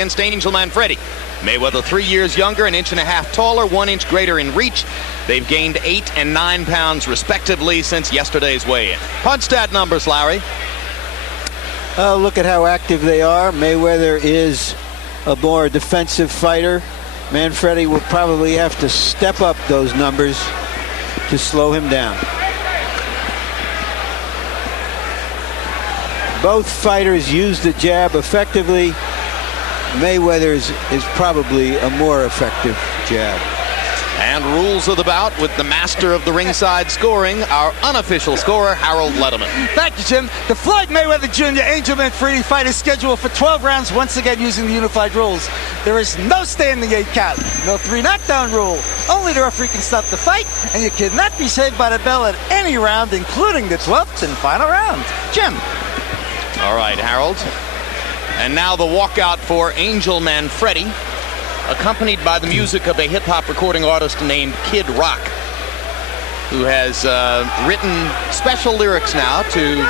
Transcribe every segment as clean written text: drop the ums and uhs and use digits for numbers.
against Angel Manfredy. Mayweather 3 years younger, an inch and a half taller, 1 inch greater in reach. They've gained 8 and 9 pounds respectively since yesterday's weigh-in. Punch stat numbers, Larry. Look at how active they are. Mayweather is a more defensive fighter. Manfredy will probably have to step up those numbers to slow him down. Both fighters use the jab effectively. Mayweather's is probably a more effective jab. And rules of the bout with the master of the ringside scoring, our unofficial scorer, Harold Letterman. Thank you, Jim. The Floyd Mayweather Jr. Angel Manfredy fight is scheduled for 12 rounds, once again using the unified rules. There is no standing 8 count, no 3 knockdown rule. Only the referee can stop the fight, and you cannot be saved by the bell at any round, including the 12th and final round. Jim. All right, Harold. And now the walkout for Angel Manfredy, accompanied by the music of a hip-hop recording artist named Kid Rock, who has written special lyrics now to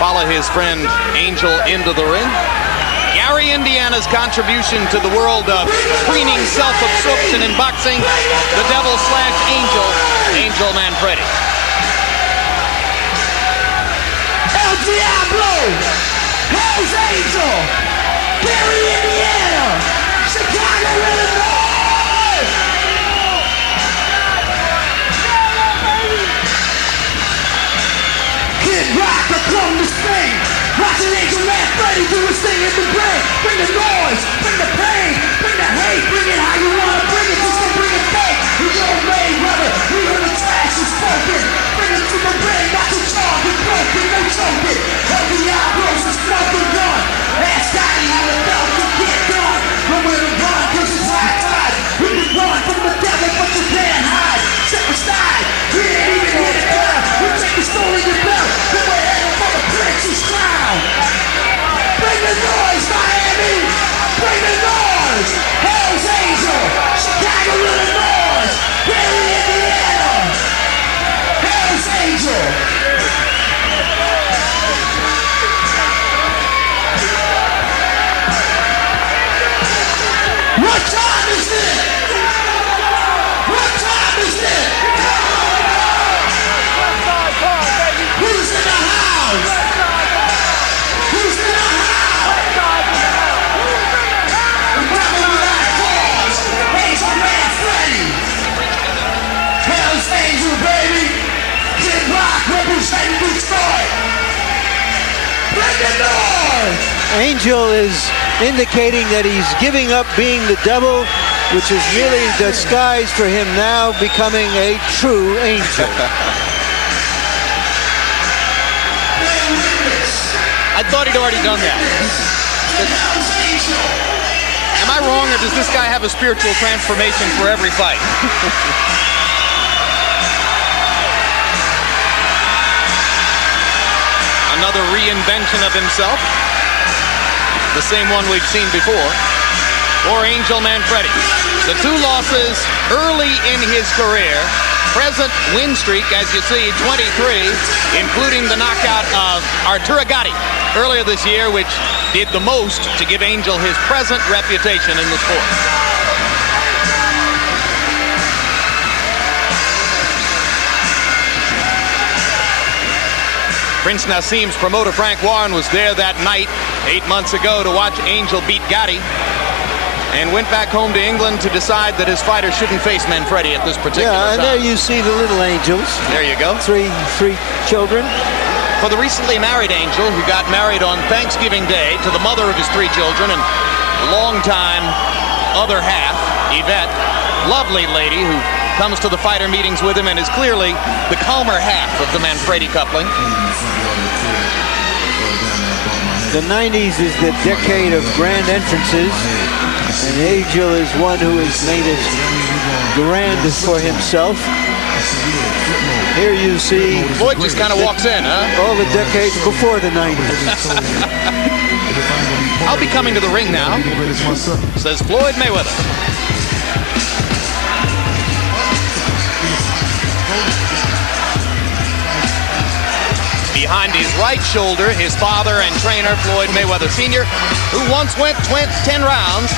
follow his friend Angel into the ring. Gary Indiana's contribution to the world of preening self-absorption in boxing, the Devil/Angel, Angel Manfredy. El Diablo, Hell's Angel, Gary Indiana, Chicago, Illinois. Kid Rock, I come to Spain. Watching Angel Manfredy do his thing in the brain. Bring the noise, bring the pain, bring the hate, bring it how you want to bring it. Just to bring it back. We don't Mayweather, we heard the trash is spoken. Bring it to the ring, not to charge, we broke it, no choke it. El Diablo's is fucking gone. Ask Scotty how it felt to get done. Nowhere to run, cause it's high tide. We can run from the devil, but you can't hide. Step aside, we ain't even hit it down. We take the story to belt, then we're heading for the prince's crown. Bring the noise, Miami! Bring the noise! Hell's Angel! Chicago, Illinois! Gary, Indiana! Hell's Angel! What time is it? What time is it? Who's in the house? Who's in the house? We're coming without cause. Angel Manfredy. Hell's Angel, baby. Kid Rock representing Detroit. Bring the noise. Angel is indicating that he's giving up being the devil, which is really disguised for him now becoming a true angel. I thought he'd already done that. Am I wrong, or does this guy have a spiritual transformation for every fight? Another reinvention of himself. The same one we've seen before. Or Angel Manfredy. The 2 losses early in his career. Present win streak, as you see, 23, including the knockout of Arturo Gatti earlier this year, which did the most to give Angel his present reputation in the sport. Prince Nassim's promoter Frank Warren was there that night 8 months ago to watch Angel beat Gatti, and went back home to England to decide that his fighter shouldn't face Manfredy at this particular time. Yeah, and there you see the little angels. There you go. Three children. For the recently married Angel, who got married on Thanksgiving Day to the mother of his 3 children and longtime other half, Yvette, lovely lady who comes to the fighter meetings with him and is clearly the calmer half of the Manfredy coupling. The 90s is the decade of grand entrances, and Angel is one who has made it grand for himself. Here you see Floyd just kind of walks in, huh? all the decades before the 90s. I'll be coming to the ring now, says Floyd Mayweather. Behind his right shoulder, his father and trainer, Floyd Mayweather Sr., who once went 10 rounds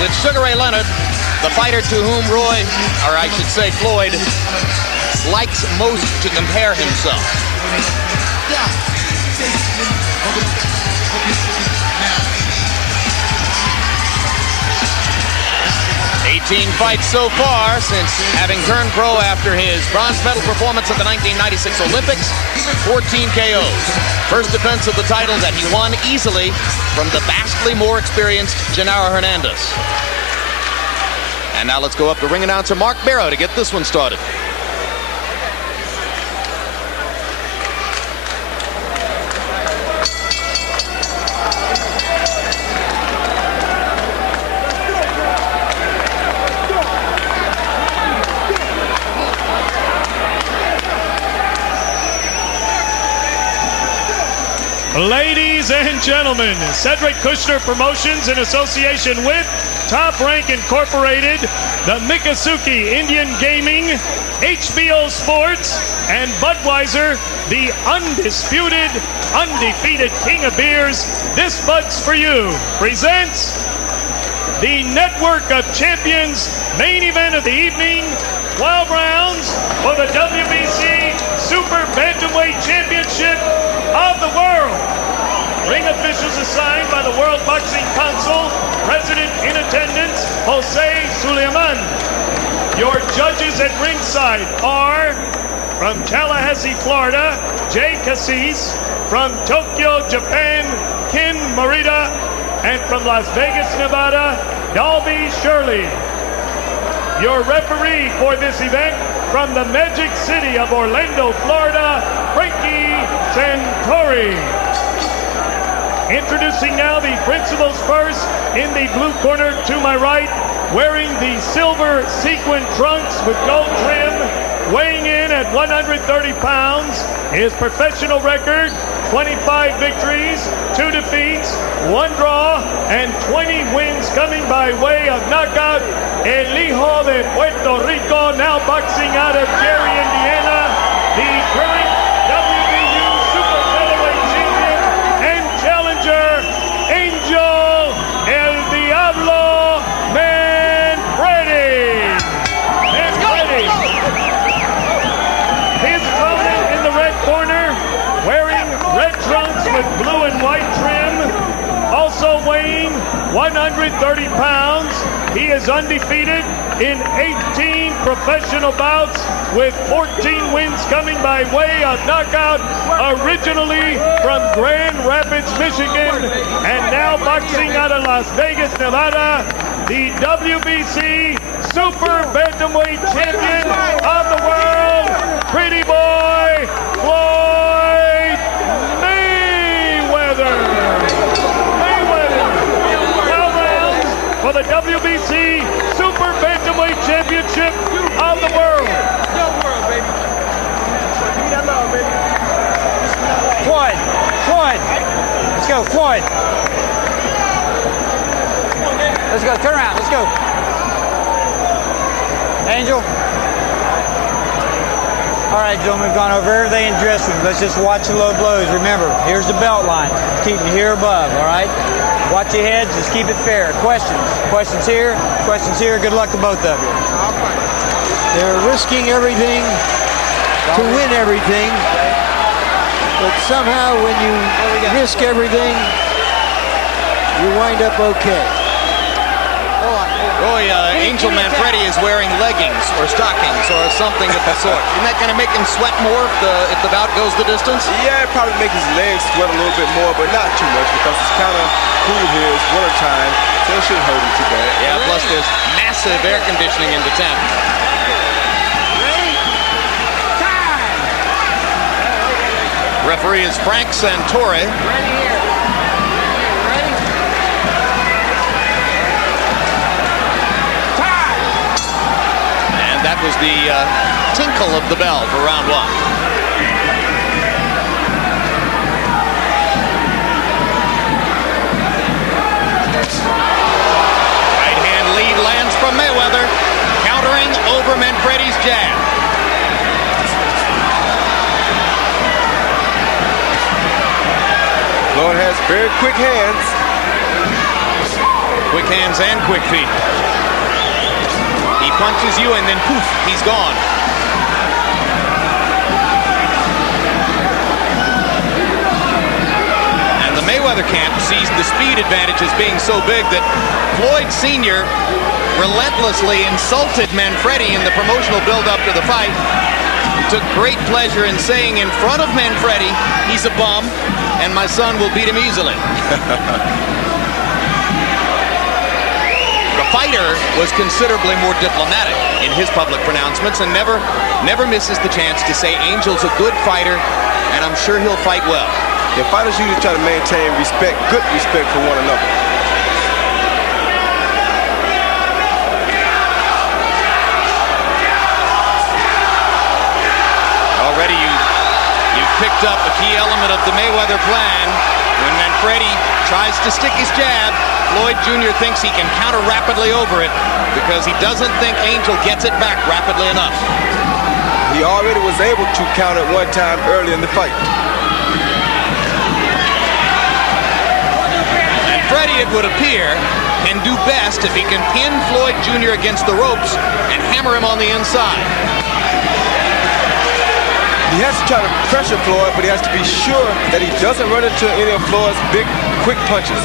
with Sugar Ray Leonard, the fighter to whom Floyd likes most to compare himself. 18 fights so far since having turned pro after his bronze medal performance at the 1996 Olympics. 14 KOs. First defense of the title that he won easily from the vastly more experienced Genaro Hernandez. And now let's go up to ring announcer Mark Barrow to get this one started. Ladies and gentlemen, Cedric Kushner Promotions in association with Top Rank Incorporated, the Miccosukee Indian Gaming, HBO Sports, and Budweiser, the undisputed, undefeated king of beers, This Bud's For You, presents the Network of Champions main event of the evening, 12 rounds for the WBC Super Bantamweight Championship of the world. Ring officials assigned by the World Boxing Council, President in attendance, Jose Suleiman. Your judges at ringside are from Tallahassee, Florida, Jay Cassis, from Tokyo, Japan, Ken Morita, and from Las Vegas, Nevada, Dalby Shirley. Your referee for this event from the Magic City of Orlando, Florida, Frankie Santori. Introducing now the principals first in the blue corner to my right, wearing the silver sequin trunks with gold trim, weighing in at 130 pounds. His professional record, 25 victories, 2 defeats, 1 draw, and 20 wins coming by way of knockout. El Hijo de Puerto Rico, now boxing out of Gary, Indiana, the current WBU Super Featherweight champion and challenger, Angel El Diablo Manfredy. His opponent in the red corner, wearing red trunks with blue and white trim, also weighing 130 pounds. He is undefeated in 18 professional bouts with 14 wins coming by way of knockout, originally from Grand Rapids, Michigan, and now boxing out of Las Vegas, Nevada, the WBC Super Bantamweight Champion of the world, Pretty Boy Floyd Mayweather. 12 rounds for the WBC Super Bantamweight Championship of the world. Floyd, let's go, Floyd. Let's go, turn around, let's go. Angel. All right, gentlemen, we've gone over everything in dressing room. Let's just watch the low blows. Remember, here's the belt line. Keep it here above, all right? Watch your heads, just keep it fair. Questions? Questions here, questions here. Good luck to both of you. They're risking everything to win everything. But somehow when you risk everything, you wind up okay. Boy, Angel Manfredy is wearing leggings or stockings or something of the sort. Isn't that going to make him sweat more if the bout goes the distance? Yeah, it probably make his legs sweat a little bit more, but not too much because it's kind of cool here. It's winter time, so it shouldn't hurt him too bad. Yeah, plus there's massive air conditioning in the tent. Referee is Frank Santori. And that was the tinkle of the bell for round 1. Right hand lead lands from Mayweather, countering over Manfredy's jab. has very quick hands. Quick hands and quick feet. He punches you and then poof, he's gone. And the Mayweather camp sees the speed advantage as being so big that Floyd Sr. relentlessly insulted Manfredy in the promotional build-up to the fight. He took great pleasure in saying in front of Manfredy, he's a bum, and my son will beat him easily. The fighter was considerably more diplomatic in his public pronouncements and never misses the chance to say Angel's a good fighter, and I'm sure he'll fight well. The fighters usually try to maintain respect, good respect for one another. Already you've picked up a key element of the Mayweather plan. When Manfredy tries to stick his jab, Floyd Jr. thinks he can counter rapidly over it because he doesn't think Angel gets it back rapidly enough. He already was able to counter it one time early in the fight. Manfredy, it would appear, can do best if he can pin Floyd Jr. against the ropes and hammer him on the inside. He has to try to pressure Floyd, but he has to be sure that he doesn't run into any of Floyd's big, quick punches.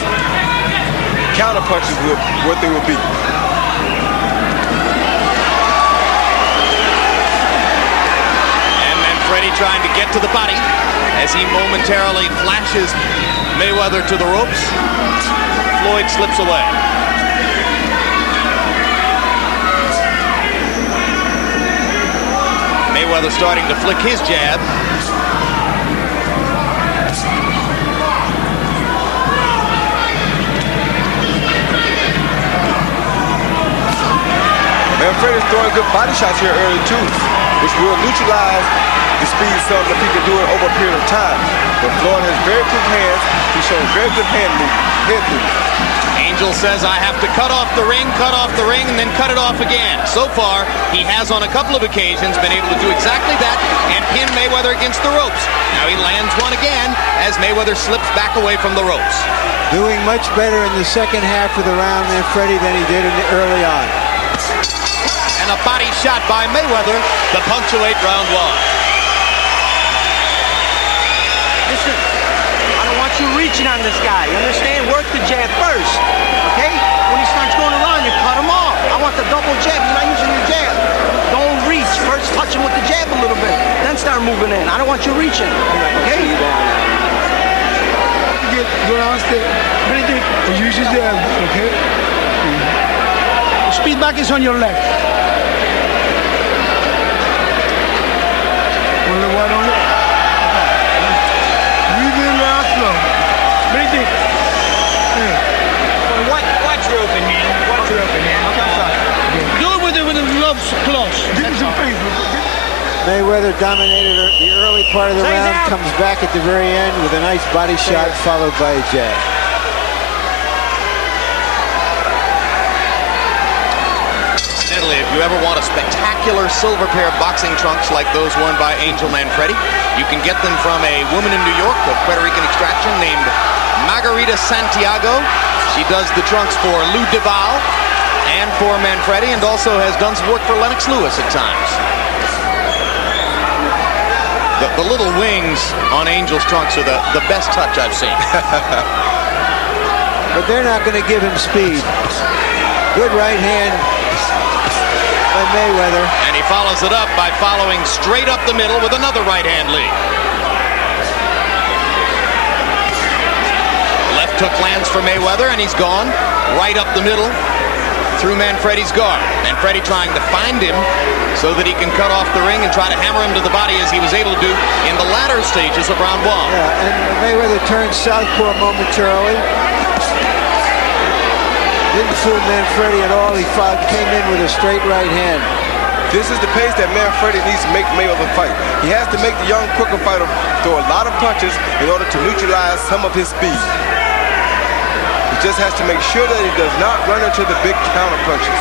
Counter punches will what they will be. And Manfredy trying to get to the body as he momentarily flashes Mayweather to the ropes. Floyd slips away. Mayweather starting to flick his jab. Manfredy's throwing good body shots here early too, which will neutralize the speed some if he can do it over a period of time. But Floyd has very quick hands. He's showing very good head movement. Angel says, I have to cut off the ring, and then cut it off again. So far, he has on a couple of occasions been able to do exactly that and pin Mayweather against the ropes. Now he lands one again as Mayweather slips back away from the ropes. Doing much better in the second half of the round, Manfredy, than he did early on. And a body shot by Mayweather to punctuate round one. Listen, I don't want you reaching on this guy. You understand? Work the jab first, okay? When he starts going around, you cut him off. I want the double jab. You're not using your jab. Don't reach. First touch him with the jab a little bit. Then start moving in. I don't want you reaching, okay? Go downstairs. Very deep. Use your jab, okay? Speed back is on your left. Only one on left. Breathe in now, slow. Very deep. Watch your open hand. Watch your open hand. Okay, I'm sorry. Do it with the gloves close. Give me some pace. Mayweather dominated the early part of the round, comes back at the very end with a nice body shot followed by a jab. Incidentally, if you ever want a spectacular silver pair of boxing trunks like those worn by Angel Manfredy, you can get them from a woman in New York of Puerto Rican extraction named Margarita Santiago. She does the trunks for Lou Duval and for Manfredy, and also has done some work for Lennox Lewis at times. The little wings on Angel's trunks are the best touch I've seen. But they're not going to give him speed. Good right hand by Mayweather. And he follows it up by following straight up the middle with another right hand lead. Left hook lands for Mayweather, and he's gone right up the middle through Manfredy's guard. Manfredy trying to find him so that he can cut off the ring and try to hammer him to the body as he was able to do in the latter stages of round one. Yeah, and Mayweather turned southpaw momentarily. Didn't fool Manfredy at all. He came in with a straight right hand. This is the pace that Manfredy needs to make Mayweather fight. He has to make the young, quicker fighter throw a lot of punches in order to neutralize some of his speed. He just has to make sure that he does not run into the big counter punches.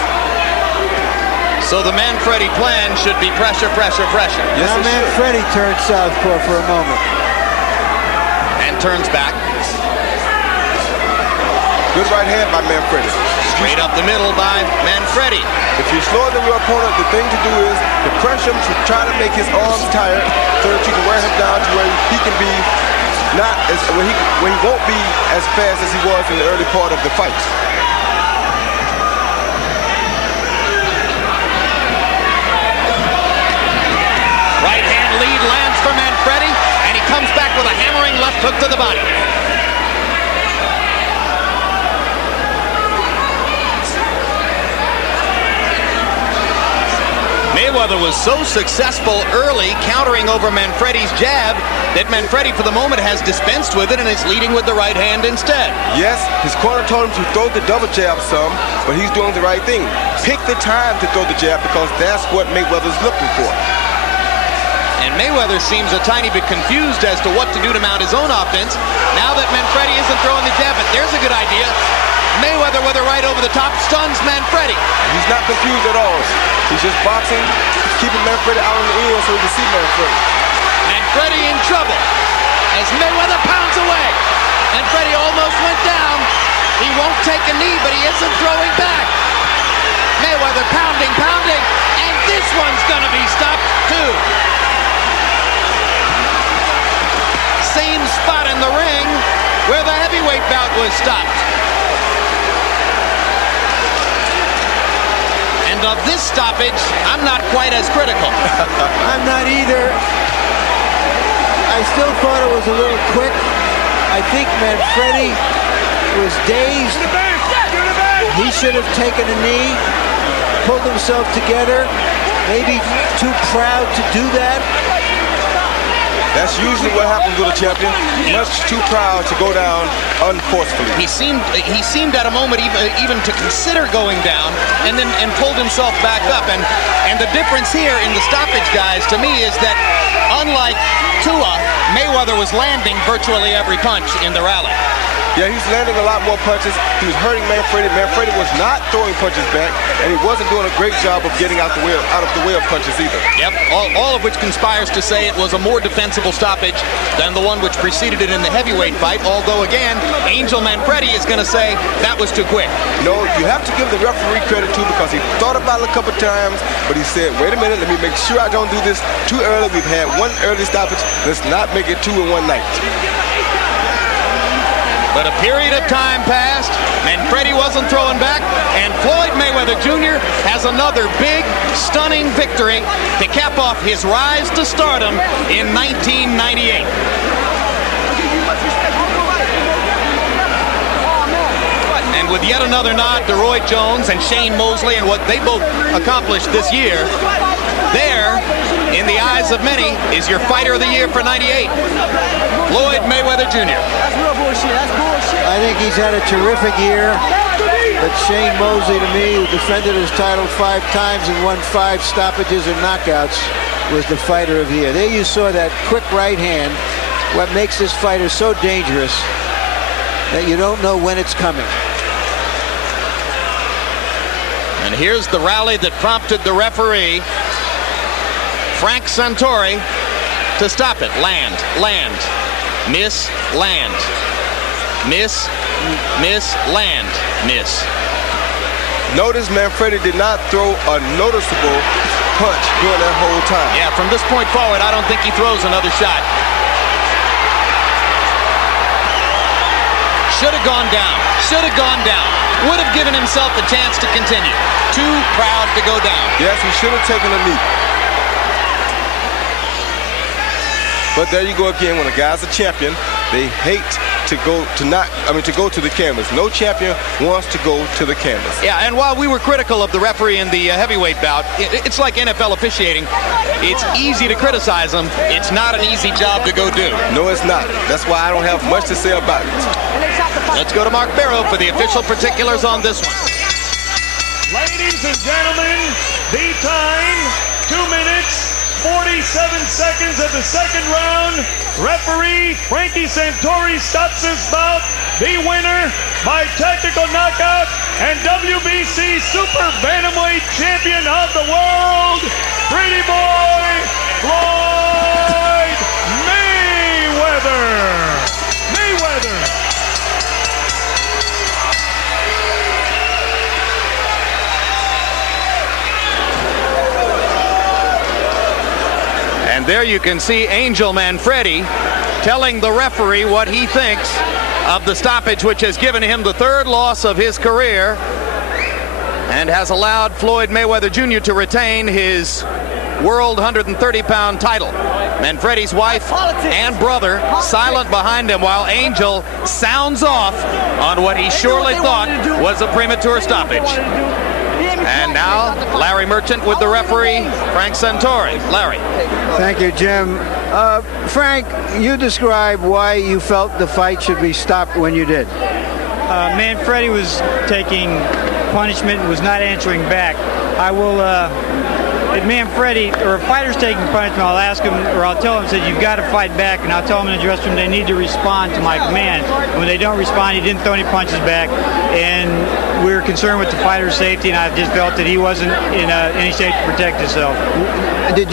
So the Manfredy plan should be pressure, pressure, pressure. Yes, now Manfredy turned southpaw for a moment. And turns back. Good right hand by Manfredy. Straight up the middle by Manfredy. If you're slower than your opponent, the thing to do is to pressure him to try to make his arms tired so that you can wear him down to where he can be not as where he won't be as fast as he was in the early part of the fight. Right hand lead lands for Manfredy, and he comes back with a hammering left hook to the body. Mayweather was so successful early countering over Manfredy's jab that Manfredy for the moment has dispensed with it and is leading with the right hand instead. Yes, his corner told him to throw the double jab some, but he's doing the right thing. Pick the time to throw the jab because that's what Mayweather's looking for. And Mayweather seems a tiny bit confused as to what to do to mount his own offense now that Manfredy isn't throwing the jab, but there's a good idea. Mayweather with a right over the top stuns Manfredy. He's not confused at all. He's just boxing, keeping Manfredy out on the end so he can see Manfredy. Manfredy in trouble as Mayweather pounds away. Manfredy almost went down. He won't take a knee, but he isn't throwing back. Mayweather pounding, and this one's gonna be stopped too. Same spot in the ring where the heavyweight bout was stopped. And of this stoppage, I'm not quite as critical. I'm not either. I still thought it was a little quick. I think Manfredy was dazed. He should have taken a knee, pulled himself together, maybe too proud to do that. That's usually what happens with a champion. Much too proud to go down unforcefully. He seemed at a moment even to consider going down and pulled himself back up. And the difference here in the stoppage, guys, to me is that unlike Tua, Mayweather was landing virtually every punch in the rally. Yeah, he's landing a lot more punches. He was hurting Manfredy. Manfredy was not throwing punches back, and he wasn't doing a great job of getting out of the way of punches either. Yep, all of which conspires to say it was a more defensible stoppage than the one which preceded it in the heavyweight fight, although again, Angel Manfredy is going to say that was too quick. No, you have to give the referee credit too because he thought about it a couple times, but he said, wait a minute, let me make sure I don't do this too early. We've had one early stoppage. Let's not make it two in one night. But a period of time passed, Manfredy wasn't throwing back, and Floyd Mayweather Jr. has another big, stunning victory to cap off his rise to stardom in 1998. And with yet another nod to Roy Jones and Shane Mosley and what they both accomplished this year, there, in the eyes of many, is your fighter of the year for 98, Floyd Mayweather Jr. That's real bullshit. That's bullshit. I think he's had a terrific year. But Shane Mosley, to me, who defended his title 5 times and won 5 stoppages and knockouts, was the fighter of the year. There you saw that quick right hand, what makes this fighter so dangerous that you don't know when it's coming. And here's the rally that prompted the referee, Frank Santori, to stop it. Land, miss, land, miss, land, miss. Notice Manfredy did not throw a noticeable punch during that whole time. Yeah, from this point forward, I don't think he throws another shot. Should have gone down. Would have given himself a chance to continue. Too proud to go down. Yes, he should have taken a knee. But there you go again. When a guy's a champion, they hate to go to the canvas. No champion wants to go to the canvas. Yeah, and while we were critical of the referee in the heavyweight bout, it's like NFL officiating. It's easy to criticize them. It's not an easy job to go do. No, it's not. That's why I don't have much to say about it. Let's go to Mark Barrow for the official particulars on this one. Ladies and gentlemen, the time, 2 minutes, 47 seconds of the second round. Referee Frankie Santori stops this bout. The winner by technical knockout and WBC Super Bantamweight Champion of the world, Pretty Boy Floyd Mayweather. And there you can see Angel Manfredy telling the referee what he thinks of the stoppage, which has given him the 3rd loss of his career and has allowed Floyd Mayweather Jr. to retain his world 130-pound title. Manfredy's wife and brother silent behind him while Angel sounds off on what he surely thought was a premature stoppage. And now Larry Merchant with the referee, Frank Santori. Larry. Thank you, Jim. Frank, you describe why you felt the fight should be stopped when you did. Manfredy was taking punishment and was not answering back. I will, if Manfredy or a fighter's taking punishment, I'll ask him or I'll tell him, said, you've got to fight back, and I'll tell them in the dressing room they need to respond to my command. When they don't respond, he didn't throw any punches back, and we were concerned with the fighter's safety, and I just felt that he wasn't in any shape to protect himself.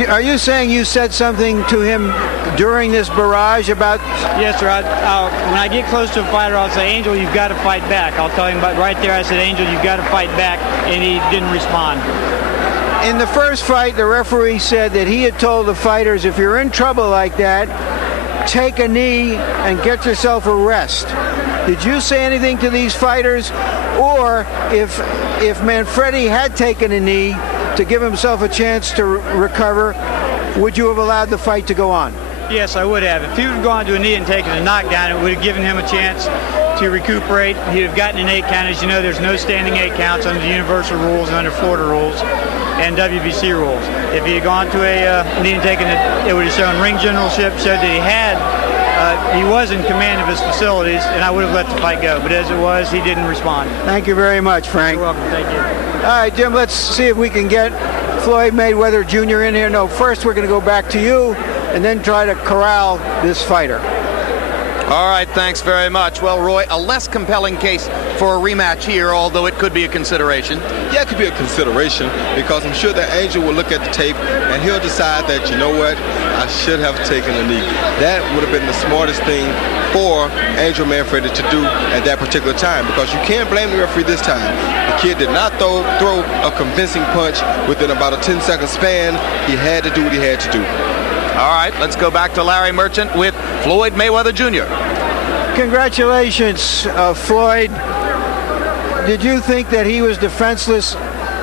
Are you saying you said something to him during this barrage about? Yes, sir. When I get close to a fighter, I'll say, Angel, you've got to fight back. I'll tell him, but right there I said, Angel, you've got to fight back, and he didn't respond. In the first fight, the referee said that he had told the fighters, if you're in trouble like that, take a knee and get yourself a rest. Did you say anything to these fighters? Or if Manfredy had taken a knee to give himself a chance to recover, would you have allowed the fight to go on? Yes, I would have. If he would have gone to a knee and taken a knockdown, it would have given him a chance to recuperate. He'd have gotten an 8 count. As you know, there's no standing 8 counts under the universal rules and under Florida rules and WBC rules. If he had gone to a knee and taken it, it would have shown ring generalship, showed that he was in command of his facilities, and I would have let the fight go. But as it was, he didn't respond. Thank you very much, Frank. You're welcome. Thank you. All right, Jim, let's see if we can get Floyd Mayweather Jr. in here. No, first we're going to go back to you and then try to corral this fighter. All right, thanks very much. Well, Roy, a less compelling case for a rematch here, although it could be a consideration. Yeah, it could be a consideration because I'm sure that Angel will look at the tape and he'll decide that, you know what, I should have taken a knee. That would have been the smartest thing for Angel Manfredy to do at that particular time, because you can't blame the referee this time. The kid did not throw a convincing punch within about a 10-second span. He had to do what he had to do. All right, let's go back to Larry Merchant with Floyd Mayweather Jr. Congratulations, Floyd. Did you think that he was defenseless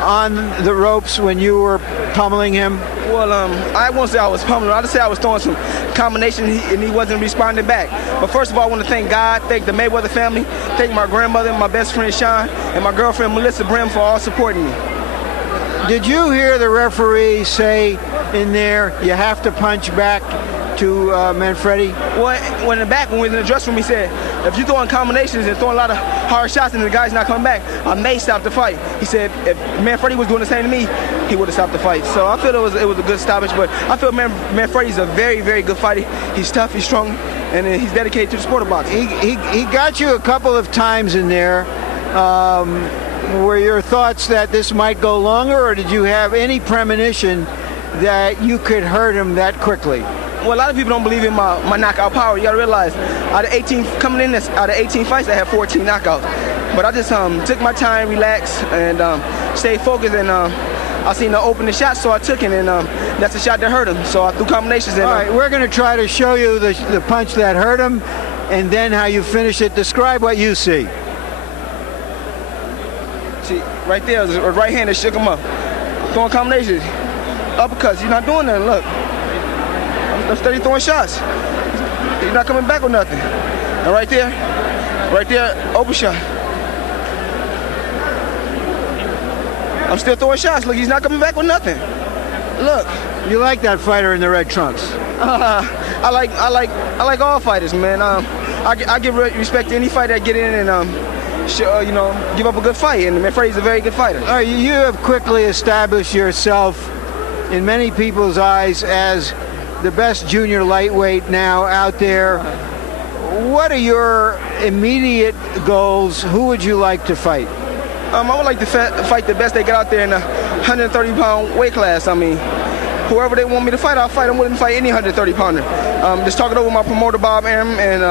on the ropes when you were pummeling him? Well, I won't say I was pummeling. I'll just say I was throwing some combinations and he wasn't responding back. But first of all, I want to thank God, thank the Mayweather family, thank my grandmother, my best friend Sean, and my girlfriend Melissa Brim for all supporting me. Did you hear the referee say in there, you have to punch back to Manfredy? Well, when we was in the dressing room, he said, if you're throwing combinations and throwing a lot of hard shots and the guy's not coming back, I may stop the fight. He said if Manfredy was doing the same to me, he would have stopped the fight. So I feel it was a good stoppage, but I feel Manfredy's a very, very good fighter. He's tough, he's strong, and he's dedicated to the sport of boxing. He got you a couple of times in there. Were your thoughts that this might go longer, or did you have any premonition that you could hurt him that quickly? Well, a lot of people don't believe in my knockout power. You got to realize, out of 18 fights, I had 14 knockouts. But I just took my time, relaxed, and stayed focused. And I seen the open the shot, so I took it, and that's the shot that hurt him. So I threw combinations. And, all right, we're going to try to show you the punch that hurt him, and then how you finish it. Describe what you see. See, right there, a right hand that shook him up. Throwing combinations, uppercuts. He's not doing nothing. Look. I'm steady throwing shots. He's not coming back with nothing. And right there, open shot. I'm still throwing shots. Look, he's not coming back with nothing. Look. You like that fighter in the red trunks? I like all fighters, man. I give respect to any fighter that get in and give up a good fight. And Manfredy's a very good fighter. All right, you have quickly established yourself in many people's eyes as the best junior lightweight now out there. What are your immediate goals? Who would you like to fight? I would like to fight the best they got out there in the 130-pound weight class. I mean, whoever they want me to fight, I'll fight. I'm willing to fight any 130-pounder. Just talk it over with my promoter, Bob Arum, and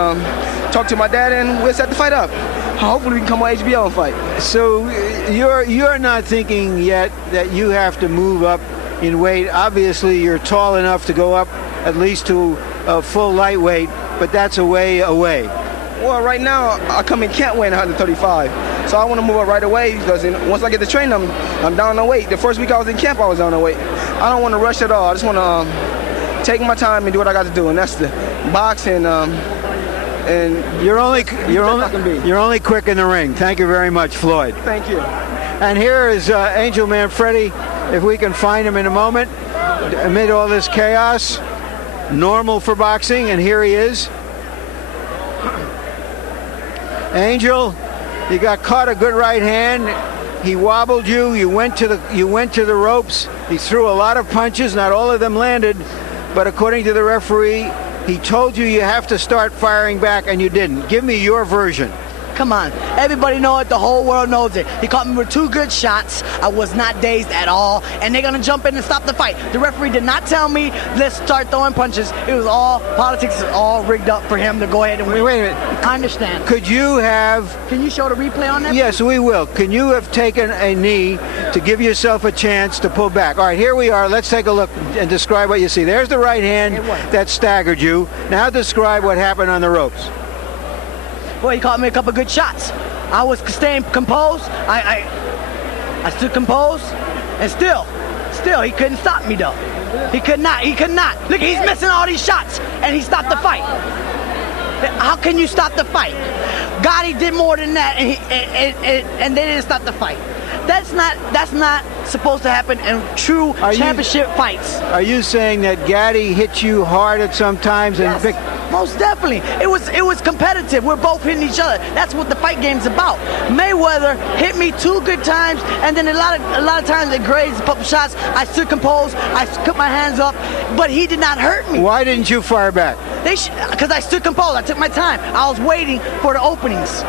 talk to my dad, and we'll set the fight up. Hopefully we can come on HBO and fight. So you're not thinking yet that you have to move up in weight. Obviously, you're tall enough to go up at least to full lightweight, but that's a way away. Well, right now, I come in camp weighing 135. So I want to move up right away because once I get to training, I'm down on weight. The first week I was in camp, I was down on weight. I don't want to rush at all. I just want to take my time and do what I got to do, and that's the box and you're only quick in the ring. Thank you very much, Floyd. Thank you. And here is Angel Manfredy, if we can find him in a moment, amid all this chaos. Normal for boxing, and here he is. Angel, you got caught a good right hand. He wobbled you. You went to the ropes. He threw a lot of punches. Not all of them landed, but according to the referee, he told you have to start firing back, and you didn't. Give me your version. Come on. Everybody knows it. The whole world knows it. He caught me with 2 good shots. I was not dazed at all. And they're going to jump in and stop the fight. The referee did not tell me, let's start throwing punches. It was all politics. Is all rigged up for him to go ahead and win. Wait a minute. I understand. Could you have... Can you show the replay on that? Yes, we will. Can you have taken a knee to give yourself a chance to pull back? All right, here we are. Let's take a look and describe what you see. There's the right hand that staggered you. Now describe what happened on the ropes. Well, he caught me a couple good shots. I was staying composed. I stood composed, and still, he couldn't stop me though. He could not. Look, he's missing all these shots, and he stopped the fight. How can you stop the fight? Gotti did more than that, and they didn't stop the fight. That's not supposed to happen in true championship fights. Are you saying that Gatti hit you hard at some times? Yes, most definitely. It was competitive. We're both hitting each other. That's what the fight game's about. Mayweather hit me 2 good times, and then a lot of times it grazed a couple shots. I stood composed. I put my hands up, but he did not hurt me. Why didn't you fire back? Because I stood composed. I took my time. I was waiting for the openings.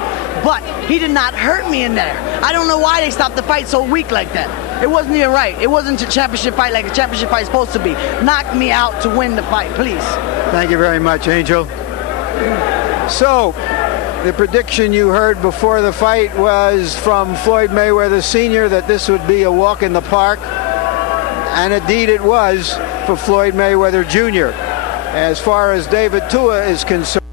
But he did not hurt me in there. I don't know why they stopped the fight so weak like that. It wasn't even right. It wasn't a championship fight like a championship fight is supposed to be. Knock me out to win the fight, please. Thank you very much, Angel. So, the prediction you heard before the fight was from Floyd Mayweather Sr. that this would be a walk in the park. And indeed it was for Floyd Mayweather Jr. As far as David Tua is concerned,